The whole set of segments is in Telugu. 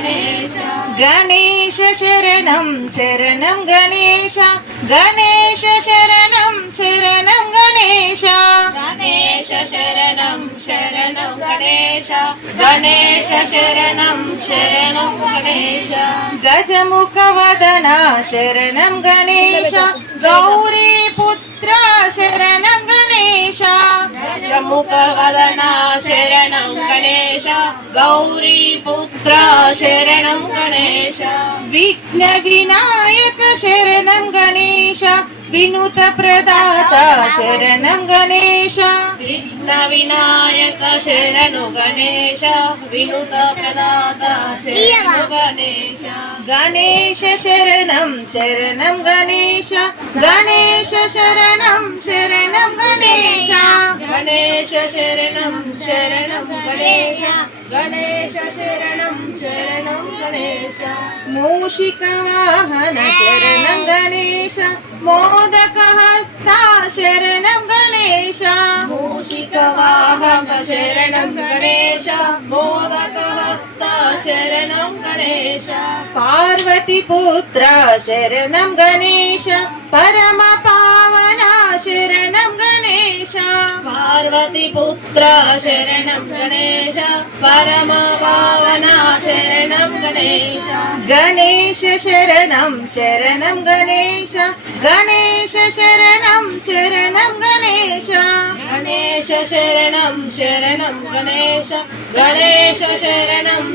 గణేశ. శరణం శరణం గణేశ. గణేశ శరణం శరణం గణేశ. గణేశ శరణం శరణం గణేశ. గణేశ శరణం శరణం గణేశ. గజముఖ వదన శరణం గణేశ. గౌరీ పుత్ర శరణం గణేశ. గజముఖ వదన శరణం గణేశ గౌరీ పుత్ర శరణం గణేశ విఘ్న వినాయక శరణం గణేశ వినుత ప్రదాత శరణం గణేశ విఘ్న వినాయక శరణు గణేశ వినుత ప్రదాత శరణు గణేశ గణేశ శరణం శరణం గణేశ గణేశ శరణం गणेश शरणं शरणं गणेश। मूषिकवाहन शरणं गणेश। मोदकहस्ता शरणं गणेश। मूषिकवाहन शरणं गणेश। मोदकहस्ता शरणं गणेश। पार्वतीपुत्रा शरणं गणेश। परमपावना शरणं गणेश। మోదక హస్త శరణం గణేశ పార్వతి పుత్ర శరణం గణేశ పరమ పావన శరణం గణేశ పార్వతి పుత్ర శరణం గణేశ పరమ పావన శరణం గణేశ గణేశ శరణం శరణం గణేశ గణేశ శరణం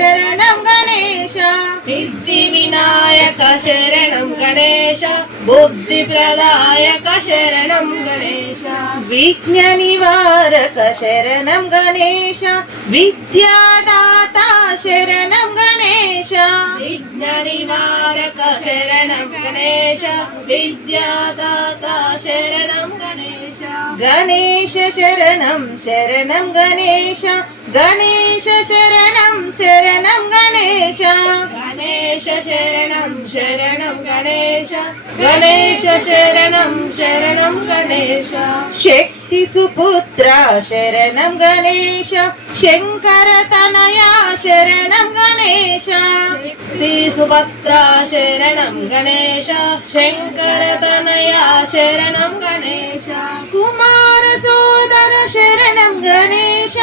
శరణం గణేశ గణేశ. సిద్ధి వినాయక శరణం గణేశ. బుద్ధి ప్రదాయక శరణం గణేశ. విఘ్న నివారక శరణం గణేశ. విద్యాదాత శరణం గణేశ. విఘ్న నివారక శరణం గణేశ. విద్యాదాత శరణం గణేశ. గణేశ శరణం శరణం గణేశ. గణేశ శరణం శరణం గణేశ. గణేశ. శరణం శరణం గణేశ. గణేశ శరణం శరణం గణేశ. శక్తి సుపుత్ర శరణం గణేశ. శంకర తనయ శరణం గణేశ. శక్తి సుభద్ర శరణం గణేశ. శంకర తనయ శరణం గణేశ. కుమార సోదర శరణం గణేశ.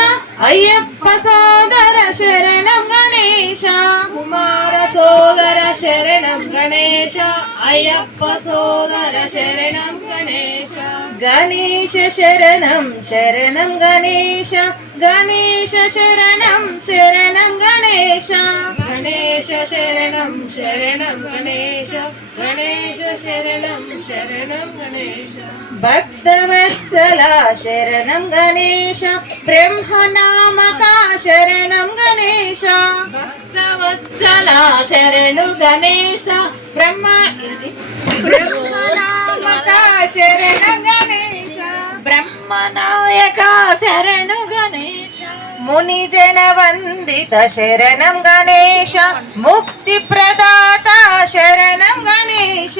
అయ్యప్ప సోదర శరణం గణేశ కుమార సోదర శరణం గణేశ అయ్యప్ప సోదర శరణం గణేశ గణేశ శరణం శరణం గణేశ గణేశ శరణం శరణం గణేశ. గణేశ శరణం శరణం గణేశ. గణేశ శరణం శరణం గణేశ. భక్తవత్సల శరణం గణేశ. బ్రహ్మనామక శరణం గణేశ. భక్తవత్సల శరణు గణేశ. బ్రహ్మ బ్రహ్మనామక శరణం గణేశ. బ్రహ్మనాయక శరణు గణేశ. ముని జన వందిత శరణం గణేశ. ముక్తి ప్రదాత శరణం గణేశ.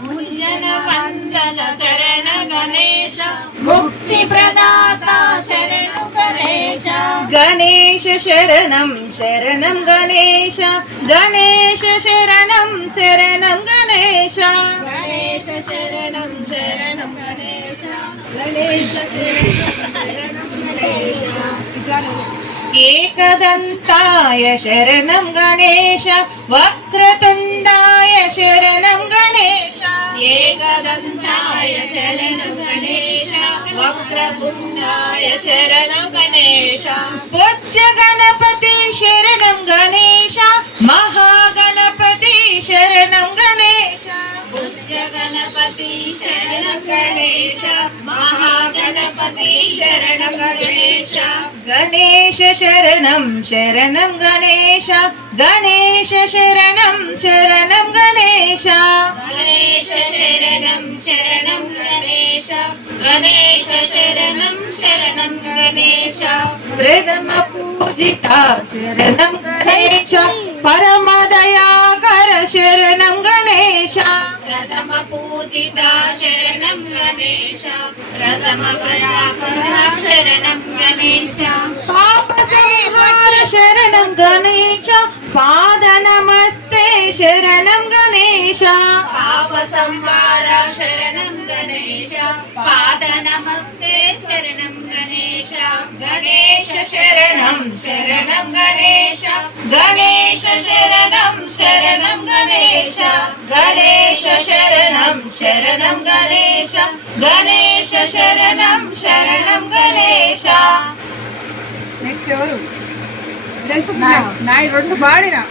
ముయ్యన వందన శరణ గణేశ. ముక్తి ప్రదాత శరణు గణేశ. గణేశ శరణం శరణం గణేశ. గణేశ శరణం శరణం గణేశ. గణేశ శరణం శరణం ఏకదంతాయ శరణం గణేశ వక్రతుండాయ శరణం గణేశ. ఏకదంతాయ శరణం గణేశ వక్రపుండాయ శరణం గణేశ. బొజ్జ గణపతి శరణం గణేశ మహాగణపతి శరణం గణేశ. బుద్ధ గణపతి శరణం గణేశ మహాగణపతి శరణం గణేశ గణేశ శరణం శరణం గణేశ గణేశ శరణం శరణం గణేశ గణేశ శరణం శరణం గణేశ గణేశ శరణం శరణం గణేశ ప్రథమ పూజిత శరణం గణేశ పరమదయాకర శరణం గణేశ. ప్రథమ పూజిత శరణం గణేశ. ప్రథమ ప్రయాకర శరణం గణేశ. శరణం గణేశ పాద నమస్తే శరణం గణేశ. పాప సంహార శరణం గణేశ పాద నమస్తే శరణం గణేశ. గణేశ శరణం శరణం గణేశ గణేశ శరణం శరణం గణేశ. గణేశ శరణం శరణం గణేశ గణేశ శరణం శరణం గణేశ. నెక్స్ట్ ఎవరు? రెండు పాడినా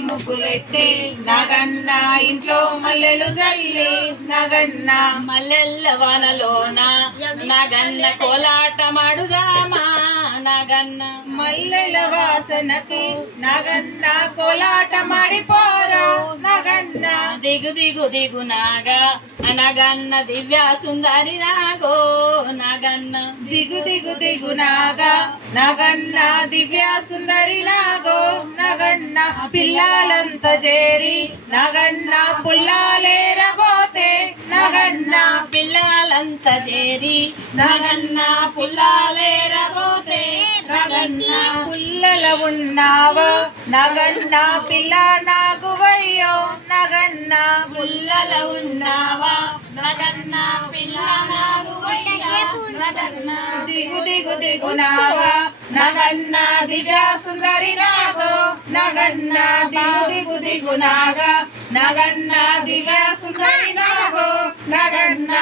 ముగ్గులెట్టి నగన్న ఇంట్లో మల్లెలు జల్లి నగన్న. మల్లెల్ల వానలోన నగన్న కోలాట నగన్న మల్లెల వాసనకి నగన్న కోలాట మాడిపోరా నగన్న. దిగు దిగు దిగు నాగా నగన్న దివ్య సుందరి నాగో నగన్న. దిగు దిగు దిగు నాగా నగన్న దివ్య సుందరి నాగో నగన్న పిల్లలంతా చేరి నగన్న పుల్లాలేరబోతే నగన్న పిల్లలంతా చేరి నగన్న పుల్లాలేరబోతే నగన్న పుల్లల ఉన్నావా నగన్న పిల్ల నాగువయ్యో నగన్న పుల్లల ఉన్నావా నగన్న పిల్ల నగన్న దిగు దిగు నగన్న సుందరి నాగో నగన్న దిగు దిగు నగన్న సుందరి నాగో నగన్న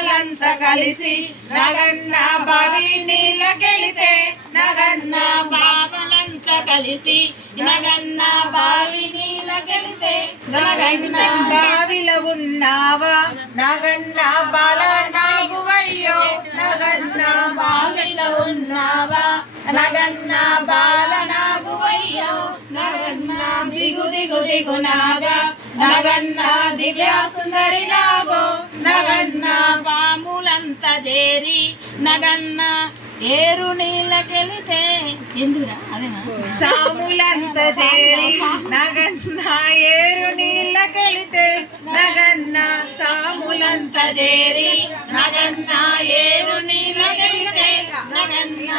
బామాలంతా కలిసి నగన్న బావి నీళ్ళకెళితే నగన్న బాబలంతా కలిసి నగన్న బావి నీళ్ళ గెలితే నగన్న బావిలో ఉన్నావా? నగన్న బాల నాగువయ్యో నగన్న బావిలో ఉన్నావా? నగన్న బాల నాగువయ్యో నగన్న దిగు దిగు దిగు నాగా నగన్న దివ్య సుందరి నాగో నగన్న పాములంతా చేరి నగన్న ఏరు నీళ్ళ గెలితే ఎందుకురా? అదేనా? సాములంత చేరి నగన్న ఏరు నీళ్ళకెళితే. నగన్న సాములంత చేరి నగన్న ఏరు నీళ్ళకెళితే. నగన్న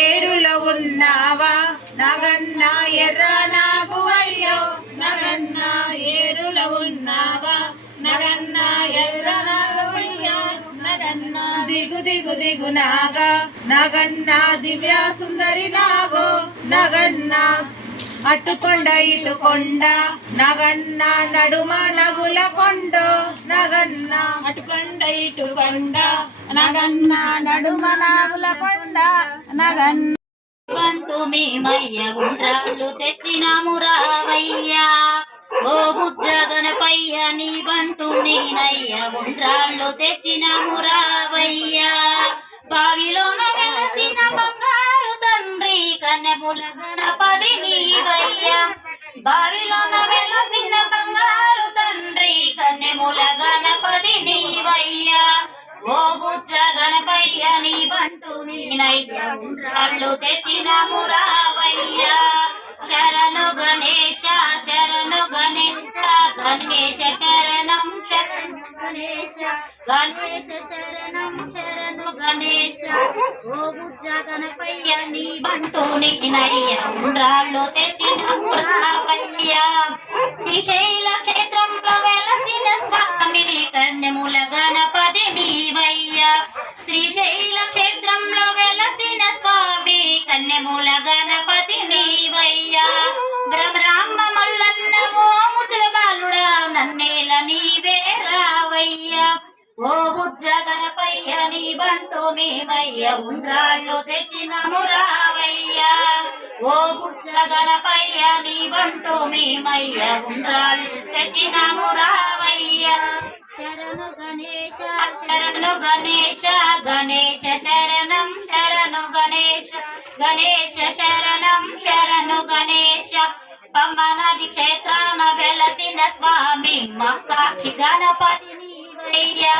ఏరులో ఉన్నావా? నగన్న ఎర్ర నాగు అయ్యో. నగన్న ఉన్నావా? నగన్న ఎర్ర నాగవయ్యా నగన్న దిగు దిగు దిగు నాగా నగన్న దివ్య సుందరి నాగో నగన్న అటుకొండ ఇటుకొండ నగన్న నడుమ నగుల కొండో నగన్న అటుకొండ ఇటుకొండ నగన్న నడుమ నాగుల కొండ నగన్న అంటూ మేమయ్య ఉండ్రాళ్ళు తెచ్చినాము రావయ్యా. ఓ బుజ్జ గణపయ్య నీ బంటు నేనయ్య ఉండ్రాళ్ళు తెచ్చిన రావయ్యా. బావిలోన వెలసిన బంగారు తండ్రి కన్నెముల గణపతి నీవయ్య. బావిలోన వెల ఉండ్రాళ్ళు తెచ్చినాము రావయ్యా క్షేత్రంలో వెలసిన స్వామి కన్యముల గణపతి నీవయ్యా శ్రీశైల క్షేత్రంలో వెలసిన స్వామి కన్యముల గణపతి నీవయ్యా బ్రహ్మ మల్లన్న ఓ ముదుల బాలుడా నన్నేల నీవే రావయ్యా ఓ బుజ్జ గణపయ్య నీ బంటు మేమయ్య ఉండ్రాళ్ళు తెచ్చినము రావయ్యా ఓ బుజ్జ గణపయ్య నీ బంటు మేమయ్య ఉండ్రాళ్ళు తెచ్చినము రావయ్యా. శరణు గణేశ. శరణు గణేశ గణేశ శరణం శరణు గణేశ గణేశ శరణం శరణు గణేశ. పమ్మనది క్షేత్రాన వెలసిన స్వామి మా సాక్షి గణపతి నీవయ్యా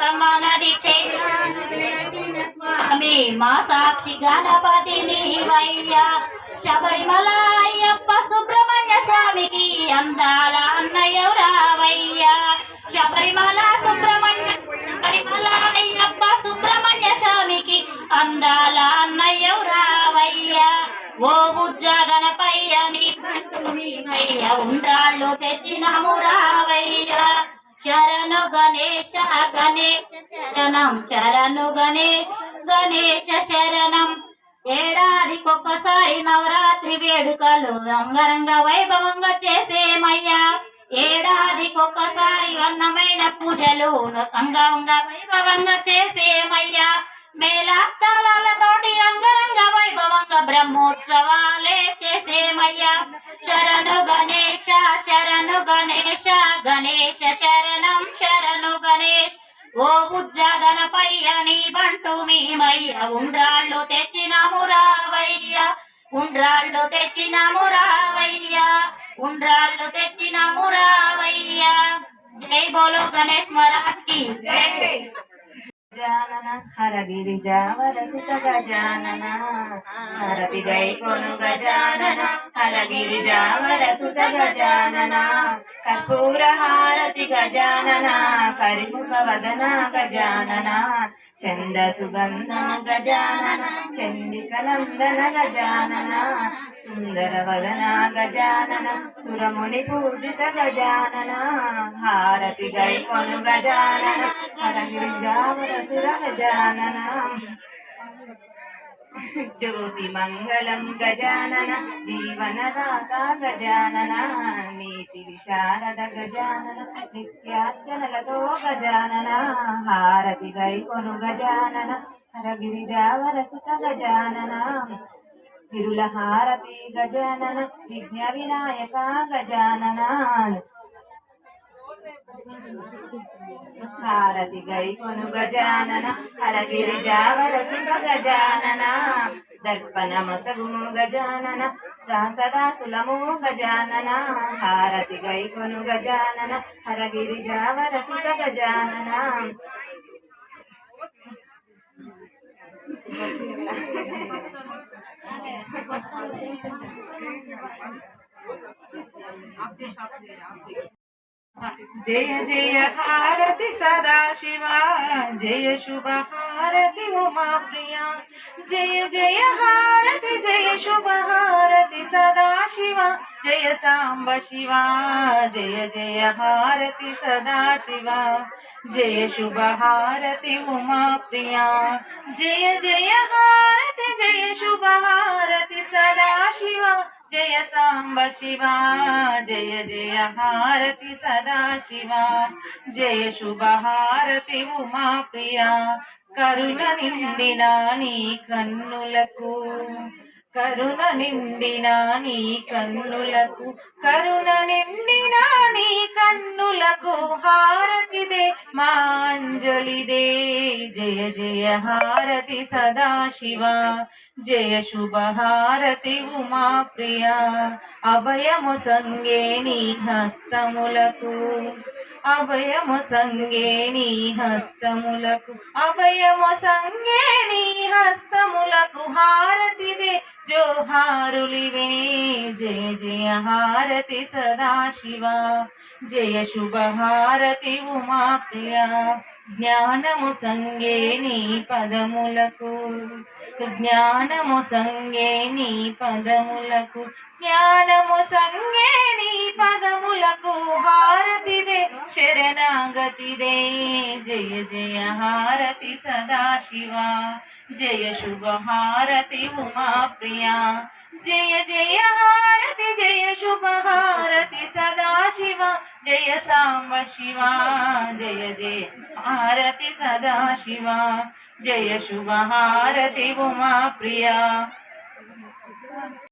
పమ్మనది క్షేత్రాన వెలసిన మా సాక్షి గణపతి నీవయ్యా. శబరిమల అయ్యప్ప సుబ్రహ్మణ్య స్వామికి అందాల అన్నయ్యవరావయ్యా శబరిమల సుబ్రహ్మణ్య శబరిమల అయ్యప్ప సుబ్రహ్మణ్య స్వామికి అందాల అన్నయ్యవరావయ్యా ఓ ఉజ్జగనపయ్య నీ నీవయ్య ఉండ్రాళ్ళు తెచ్చినాము రావయ్యా. చరణు గణేశ గణేశ శరణం చరణు గణేశ గణేశ శరణం. ఏడాదికొక్కసారి నవరాత్రి వేడుకలు అంగరంగ వైభవంగా చేసేమయ్యా. ఏడాదికొక్కసారి అన్నమైన పూజలు అంగరంగ వైభవంగా చేసేమయ్యా. మేళాతాళాలతోటి అంగరంగ వైభవంగా బ్రహ్మోత్సవాలే చేసేమయ్యా. శరణు గణేశ శరణు గణేశ గణేశ ఓ బుజ్జ గణపయ్య నీ బంటు మేమయ్య ఉండ్రాళ్ళు తెచ్చినాము రావయ్య ఉండ్రాళ్ళు తెచ్చినాము రావయ్య ఉండ్రాళ్ళు తెచ్చినాము రావయ్య. జై బోలో గణేష్ మహారాజ్కి జై. గజానన హరగిరి జావరసిత గజానన హరతి గై కొను గజానన హరగిరి జావరసుత గజానన. కర్పూరహారతి గజానన కరిముఖ వదన గజానన చంద సుగంధ గజానన చండికనందన గజానన సుందర వదన గజానన సురముని పూజిత గజానన హారతి గైకొను గజానన హరగిరి జావర సుర గజానన. జ్యోతి మంగళం గజానన జీవనదాత గజానన నీతి విశారద గజానన నిత్యార్చనలతో గజానన హారతి గై కొను గజానన హరగిరి జావరసుత గజానన విరుల హారతి గజానన గజానన హారతి గై కొను గజానన హరగిరి జావరసుత గజానన దర్పణ మసగుము గజానన దాసదాసులము గజానన హారతి గై కొను గజానన హరగిరి జావర జావరసుత గజానన. జయ జయ హారతి సదాశివ జయ శుభ హారతి ఉమా ప్రియ జయ జయ హారతి జయ శుభ హారతి సదాశివ జయ సాంబ శివ జయ జయ హారతి సదాశివ జయ శుభ హారతి ఉమా ప్రియ జయ జయ హారతి జయ శుభ హారతి సదాశివ జయ సాంబ శివ జయ జయ హారతి సదా శివ జయ శుభ హారతి ఉమా ప్రియ కరుణ నిండిన నీ కన్నులకు కరుణ నిండిన నీ కన్నులకు కరుణ నిండిన నీ కన్నులకు హారతిదే మాంజలిదే జయ జయ హారతి సదాశివ జయ శుభహారతి ఉమా ప్రియ. అభయము సంగే నీ హస్తములకు. అభయము సంగే నీ హస్తములకు. అభయము సంగే నీ హస్తములకు హారతిదే జోహారులివే. జయ జయ హారతి సదాశివ. జయ శుభహారతి ఉమా ప్రియ. జ్ఞానము సంగే నీ పదములకు. జ్ఞానము సంగే నీ పదములకు జ్ఞానము సంగే నీ పదములకు హారతిదే శరణాగతిదే. జయ జయ హారతి సదాశివ జయ శుభ హారతి ఉమా ప్రియ జయ జయ హారతి జయ శుభ హారతి సదాశివ. జయ సాంబ శివ జయ జయ హారతి సదాశివ జయ శుభ హారతి ఉమా ప్రియ